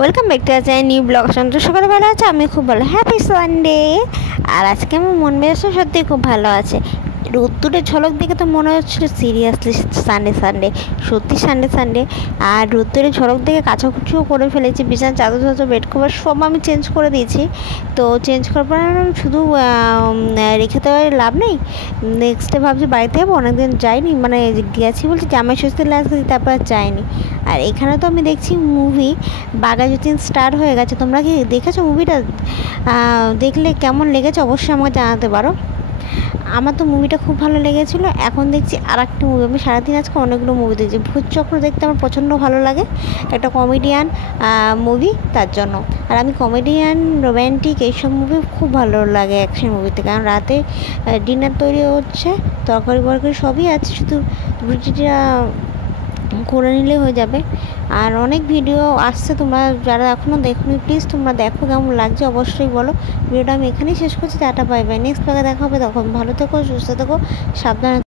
Welcome back to a new blog. সন্ত সকালে ভালো আছে, আমি খুব ভালো। Happy Sunday. আর আজকে আমার মন মেজাজটা সত্যিই খুব ভালো আছে। রোদ্দুরের ঝলক দেখে তো মনে হচ্ছিলো সিরিয়াসলি সানডে সানডে, সত্যি সানডে সানডে। আর রোদ্দুরের ঝলক দেখে কাচাকুচিও করে ফেলেছি, বিছানা চাদর চাদর বেড কভার সব আমি চেঞ্জ করে দিয়েছি। তো চেঞ্জ করার পর শুধু রেখে দেওয়ার লাভ নেই। নেক্সটে ভাবছি বাড়িতে যাবো, অনেকদিন যাইনি, মানে গেছি বলছি জামাই ষষ্ঠীর লাস্ট দিন, তারপর যাইনি। আর এখানে তো আমি দেখছি মুভি বাঘাযতীন স্টার্ট হয়ে গেছে। তোমরা কি দেখেছো মুভিটা? দেখলে কেমন লেগেছে অবশ্যই আমাকে জানাতে পারো। আমার তো মুভিটা খুব ভালো লেগেছিলো। এখন দেখছি আর একটা মুভি, আমি সারাদিন আজকে অনেকগুলো মুভি দেখছি। ভূতচক্র দেখতে আমার প্রচণ্ড ভালো লাগে, একটা কমেডিয়ান মুভি, তার জন্য। আর আমি কমেডিয়ান, রোম্যান্টিক এইসব মুভি খুব ভালো লাগে অ্যাকশন মুভিতে। কারণ রাতে ডিনার তৈরি হচ্ছে, তরকারি বরকারি সবই আছে, শুধু রুটিটা করে নিলে হয়ে যাবে। আর অনেক ভিডিও আসছে, তোমরা যারা এখনও দেখোনি প্লিজ তোমরা দেখো, কেমন লাগছে অবশ্যই বলো। ভিডিওটা আমি এখানেই শেষ করছি। Tata, bye bye. নেক্সট ব্লগে দেখা হবে, তখন ভালো থেকো, সুস্থ থেকো, সাবধানে।